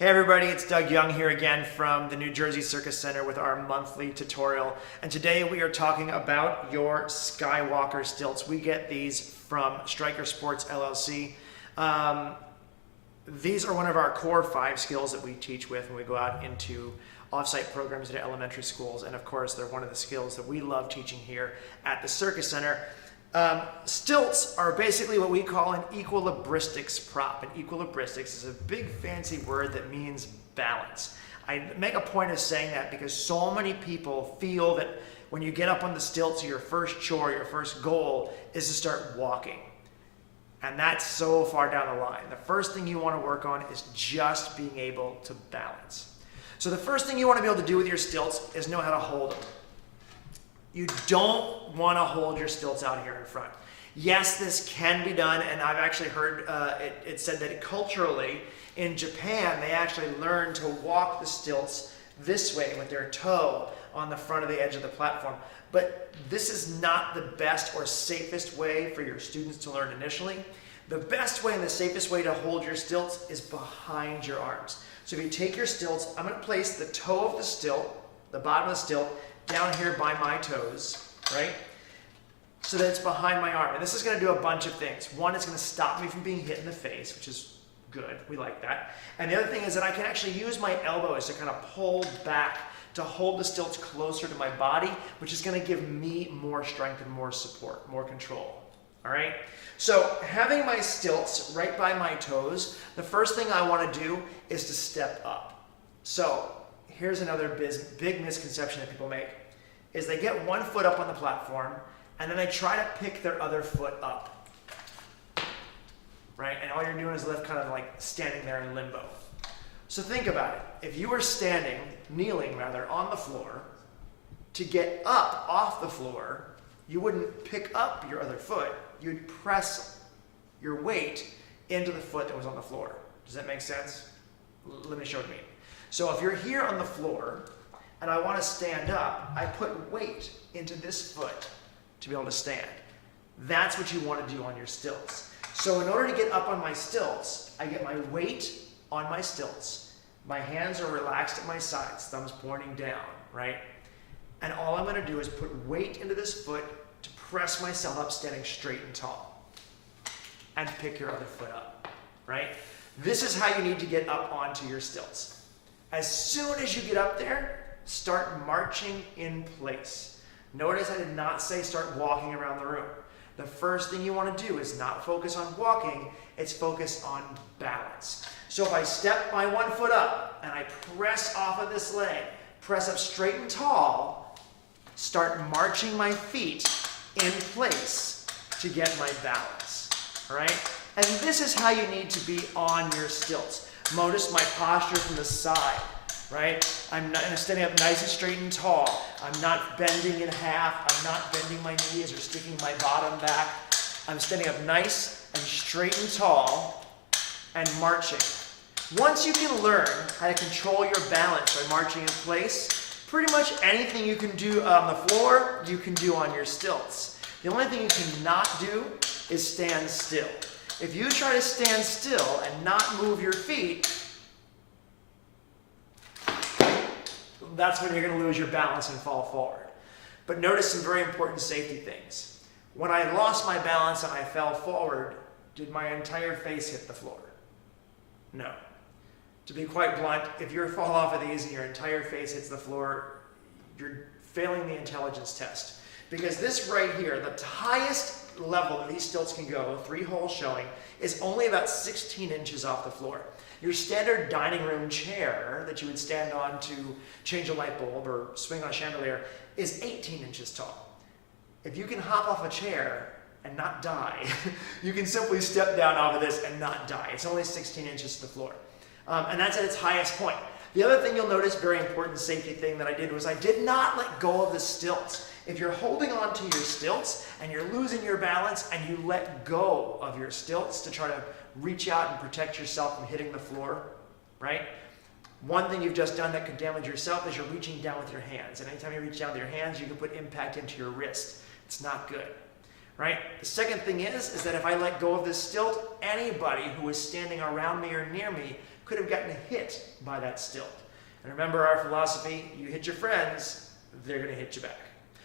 Hey everybody, it's Doug Young here again from the New Jersey Circus Center with our monthly tutorial. And today we are talking about your Skywalker stilts. We get these from Striker Sports LLC. These are one of our core 5 skills that we teach with when we go out into off-site programs at elementary schools. And of course, they're one of the skills that we love teaching here at the Circus Center. Stilts are basically what we call an equilibristics prop. And equilibristics is a big fancy word that means balance. I make a point of saying that because so many people feel that when you get up on the stilts, your first chore, your first goal is to start walking. And that's so far down the line. The first thing you want to work on is just being able to balance. So the first thing you want to be able to do with your stilts is know how to hold them. You don't want to hold your stilts out here in front. Yes, this can be done, and I've actually heard it said that culturally in Japan, they actually learn to walk the stilts this way with their toe on the front of the edge of the platform. But this is not the best or safest way for your students to learn initially. The best way and the safest way to hold your stilts is behind your arms. So if you take your stilts, I'm going to place the toe of the stilt, the bottom of the stilt, down here by my toes, right? So that it's behind my arm. And this is going to do a bunch of things. One, it's going to stop me from being hit in the face, which is good. We like that. And the other thing is that I can actually use my elbows to kind of pull back to hold the stilts closer to my body, which is going to give me more strength and more support, more control. All right? So having my stilts right by my toes, the first thing I want to do is to step up. So here's another big misconception that people make, is they get one foot up on the platform, and then they try to pick their other foot up, right? And all you're doing is kind of like standing there in limbo. So think about it. If you were kneeling on the floor, to get up off the floor, you wouldn't pick up your other foot. You'd press your weight into the foot that was on the floor. Does that make sense? Let me show what I mean. So if you're here on the floor and I want to stand up, I put weight into this foot to be able to stand. That's what you want to do on your stilts. So in order to get up on my stilts, I get my weight on my stilts. My hands are relaxed at my sides, thumbs pointing down, right? And all I'm going to do is put weight into this foot to press myself up standing straight and tall. And pick your other foot up, right? This is how you need to get up onto your stilts. As soon as you get up there, start marching in place. Notice I did not say start walking around the room. The first thing you want to do is not focus on walking, it's focus on balance. So if I step my one foot up and I press off of this leg, press up straight and tall, start marching my feet in place to get my balance, all right? And this is how you need to be on your stilts. Notice my posture from the side, right? I'm standing up nice and straight and tall. I'm not bending in half. I'm not bending my knees or sticking my bottom back. I'm standing up nice and straight and tall and marching. Once you can learn how to control your balance by marching in place, pretty much anything you can do on the floor, you can do on your stilts. The only thing you cannot do is stand still. If you try to stand still and not move your feet, that's when you're going to lose your balance and fall forward. But notice some very important safety things. When I lost my balance and I fell forward, did my entire face hit the floor? No. To be quite blunt, if you fall off of these and your entire face hits the floor, you're failing the intelligence test. Because this right here, the highest level that these stilts can go, 3 holes showing, is only about 16 inches off the floor. Your standard dining room chair that you would stand on to change a light bulb or swing on a chandelier is 18 inches tall. If you can hop off a chair and not die, you can simply step down off of this and not die. It's only 16 inches to the floor. And that's at its highest point. The other thing you'll notice, very important safety thing that I did, was I did not let go of the stilts. If you're holding on to your stilts and you're losing your balance and you let go of your stilts to try to reach out and protect yourself from hitting the floor, right? One thing you've just done that could damage yourself is you're reaching down with your hands. And anytime you reach down with your hands, you can put impact into your wrist. It's not good, right? The second thing is that if I let go of this stilt, anybody who is standing around me or near me could have gotten hit by that stilt. And remember our philosophy, you hit your friends, they're going to hit you back.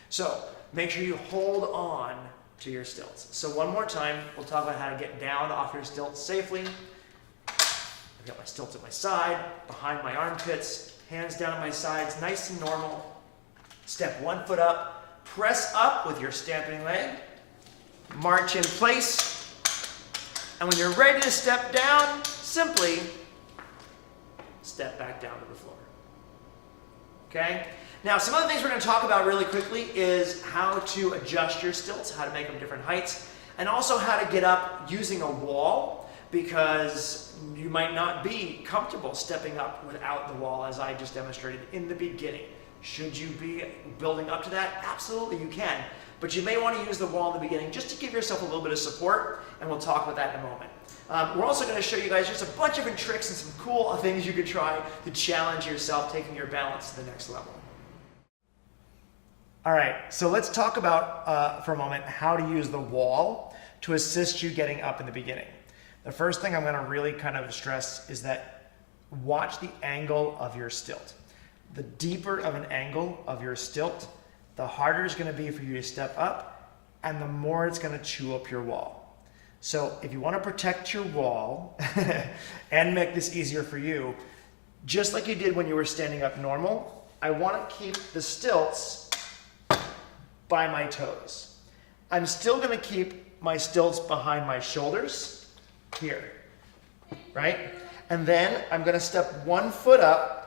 So make sure you hold on to your stilts. So one more time, we'll talk about how to get down off your stilts safely. I've got my stilts at my side, behind my armpits, hands down at my sides, nice and normal. Step one foot up, press up with your stamping leg, march in place, and when you're ready to step down, simply step back down to the floor. Okay? Now, some other things we're going to talk about really quickly is how to adjust your stilts, how to make them different heights, and also how to get up using a wall, because you might not be comfortable stepping up without the wall, as I just demonstrated in the beginning. Should you be building up to that? Absolutely, you can. But you may want to use the wall in the beginning just to give yourself a little bit of support, and we'll talk about that in a moment. We're also going to show you guys just a bunch of different tricks and some cool things you could try to challenge yourself, taking your balance to the next level. All right, so let's talk about, for a moment, how to use the wall to assist you getting up in the beginning. The first thing I'm going to really kind of stress is that watch the angle of your stilt. The deeper of an angle of your stilt, the harder it's going to be for you to step up, and the more it's going to chew up your wall. So if you want to protect your wall and make this easier for you, just like you did when you were standing up normal, I want to keep the stilts by my toes. I'm still going to keep my stilts behind my shoulders here, right? And then I'm going to step one foot up,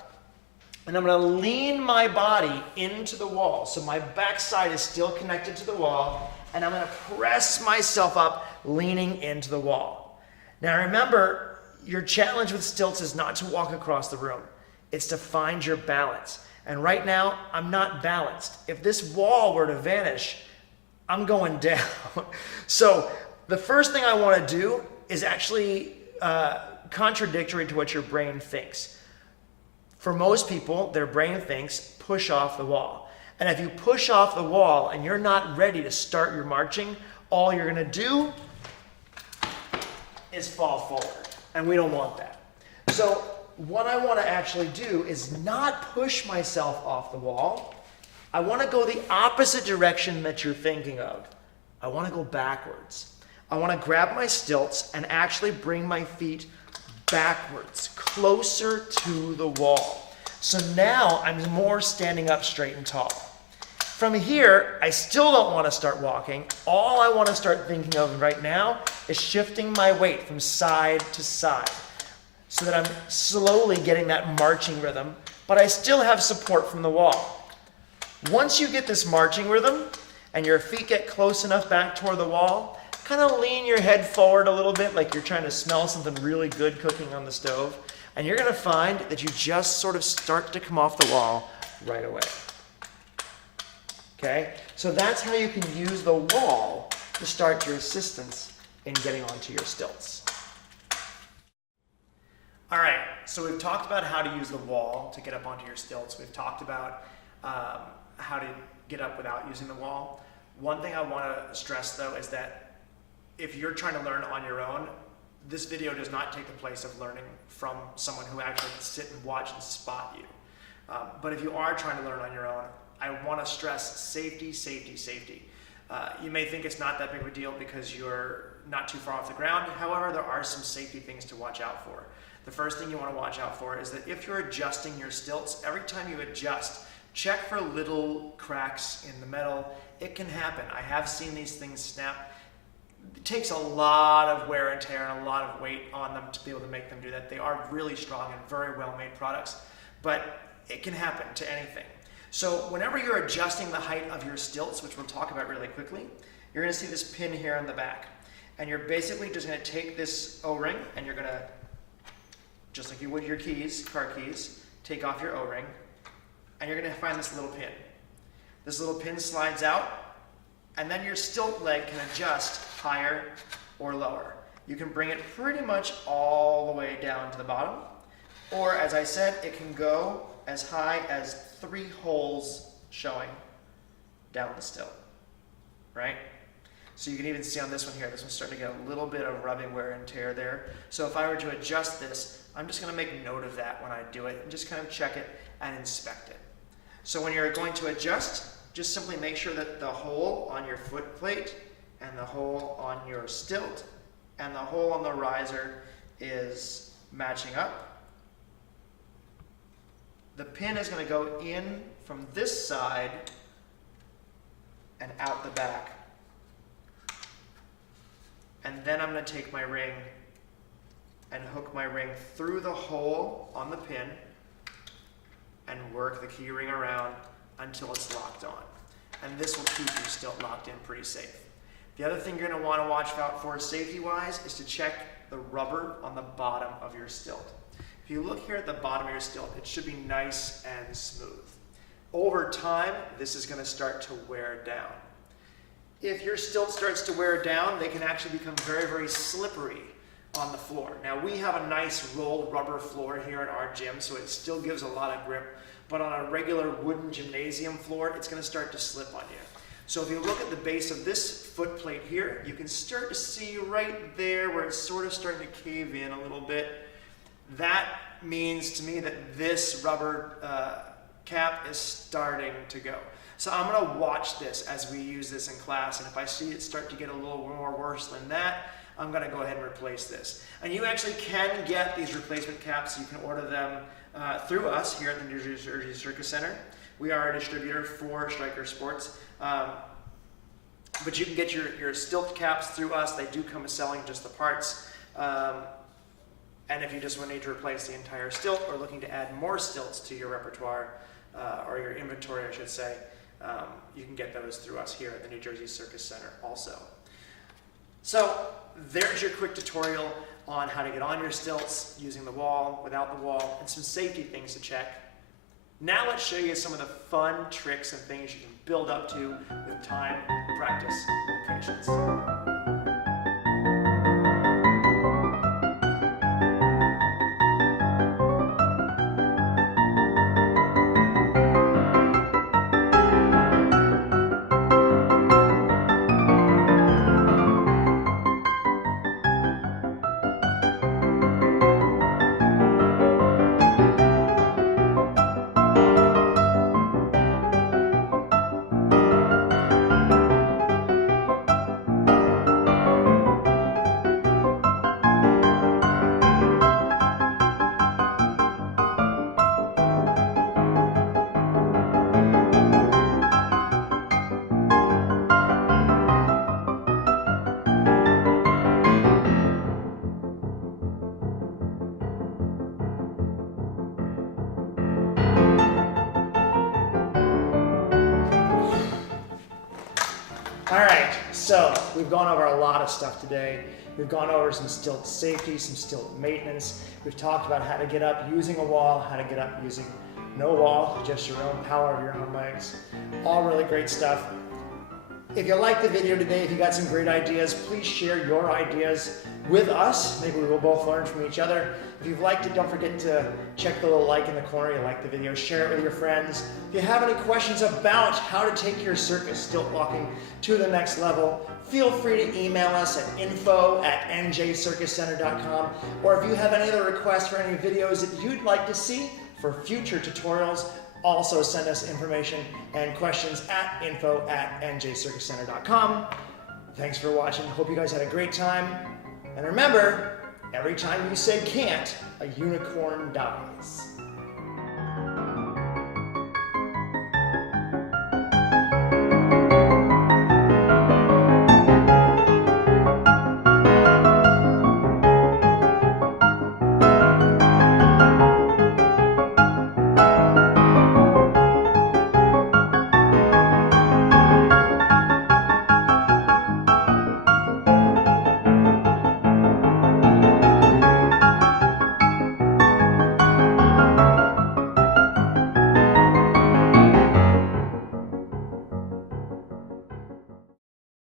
and I'm going to lean my body into the wall. So my backside is still connected to the wall, and I'm going to press myself up, leaning into the wall. Now remember, your challenge with stilts is not to walk across the room. It's to find your balance. And right now, I'm not balanced. If this wall were to vanish, I'm going down. So the first thing I want to do is actually contradictory to what your brain thinks. For most people, their brain thinks, push off the wall. And if you push off the wall and you're not ready to start your marching, all you're going to do is fall forward. And we don't want that. So what I want to actually do is not push myself off the wall. I want to go the opposite direction that you're thinking of. I want to go backwards. I want to grab my stilts and actually bring my feet backwards, closer to the wall. So now I'm more standing up straight and tall. From here, I still don't want to start walking. All I want to start thinking of right now is shifting my weight from side to side, so that I'm slowly getting that marching rhythm, but I still have support from the wall. Once you get this marching rhythm and your feet get close enough back toward the wall, kind of lean your head forward a little bit like you're trying to smell something really good cooking on the stove, and you're going to find that you just sort of start to come off the wall right away. Okay? So that's how you can use the wall to start your assistance in getting onto your stilts. All right, so we've talked about how to use the wall to get up onto your stilts. We've talked about how to get up without using the wall. One thing I want to stress, though, is that if you're trying to learn on your own, this video does not take the place of learning from someone who actually can sit and watch and spot you. But if you are trying to learn on your own, I want to stress safety, safety, safety. You may think it's not that big of a deal because you're not too far off the ground. However, there are some safety things to watch out for. The first thing you want to watch out for is that if you're adjusting your stilts, every time you adjust, check for little cracks in the metal. It can happen. I have seen these things snap. It takes a lot of wear and tear and a lot of weight on them to be able to make them do that. They are really strong and very well-made products, but it can happen to anything. So whenever you're adjusting the height of your stilts, which we'll talk about really quickly, you're going to see this pin here on the back. And you're basically just going to take this O-ring and you're going to, just like you would your keys, car keys, take off your O-ring, and you're going to find this little pin. This little pin slides out, and then your stilt leg can adjust higher or lower. You can bring it pretty much all the way down to the bottom, or as I said, it can go as high as 3 holes showing down the stilt, right? So you can even see on this one here, this one's starting to get a little bit of rubbing wear and tear there. So if I were to adjust this, I'm just going to make note of that when I do it and just kind of check it and inspect it. So when you're going to adjust, just simply make sure that the hole on your foot plate and the hole on your stilt and the hole on the riser is matching up. The pin is going to go in from this side and out the back. And then I'm going to take my ring and hook my ring through the hole on the pin and work the key ring around until it's locked on. And this will keep your stilt locked in pretty safe. The other thing you're going to want to watch out for safety-wise is to check the rubber on the bottom of your stilt. If you look here at the bottom of your stilt, it should be nice and smooth. Over time, this is going to start to wear down. If your stilt starts to wear down, they can actually become very, very slippery on the floor. Now, we have a nice rolled rubber floor here in our gym, so it still gives a lot of grip, but on a regular wooden gymnasium floor, it's going to start to slip on you. So if you look at the base of this foot plate here, you can start to see right there where it's sort of starting to cave in a little bit. That means to me that this rubber cap is starting to go. So I'm going to watch this as we use this in class, and if I see it start to get a little more worse than that, I'm going to go ahead and replace this. And you actually can get these replacement caps. You can order them through us here at the New Jersey Circus Center. We are a distributor for Striker Sports. But you can get your stilt caps through us. They do come selling just the parts. And if you just need to replace the entire stilt or looking to add more stilts to your repertoire, or your inventory, I should say, you can get those through us here at the New Jersey Circus Center also. So there's your quick tutorial on how to get on your stilts using the wall, without the wall, and some safety things to check. Now let's show you some of the fun tricks and things you can build up to with time, practice, and patience. All right, so we've gone over a lot of stuff today. We've gone over some stilt safety, some stilt maintenance. We've talked about how to get up using a wall, how to get up using no wall, just your own power of your own legs. All really great stuff. If you liked the video today, if you got some great ideas, please share your ideas with us. Maybe we will both learn from each other. If you've liked it, don't forget to check the little like in the corner. You like the video, share it with your friends. If you have any questions about how to take your circus stilt walking to the next level, feel free to email us at info@njcircuscenter.com. Or if you have any other requests for any videos that you'd like to see for future tutorials, also send us information and questions at info@njcircuscenter.com. Thanks for watching. Hope you guys had a great time. And remember, every time you say can't, a unicorn dies.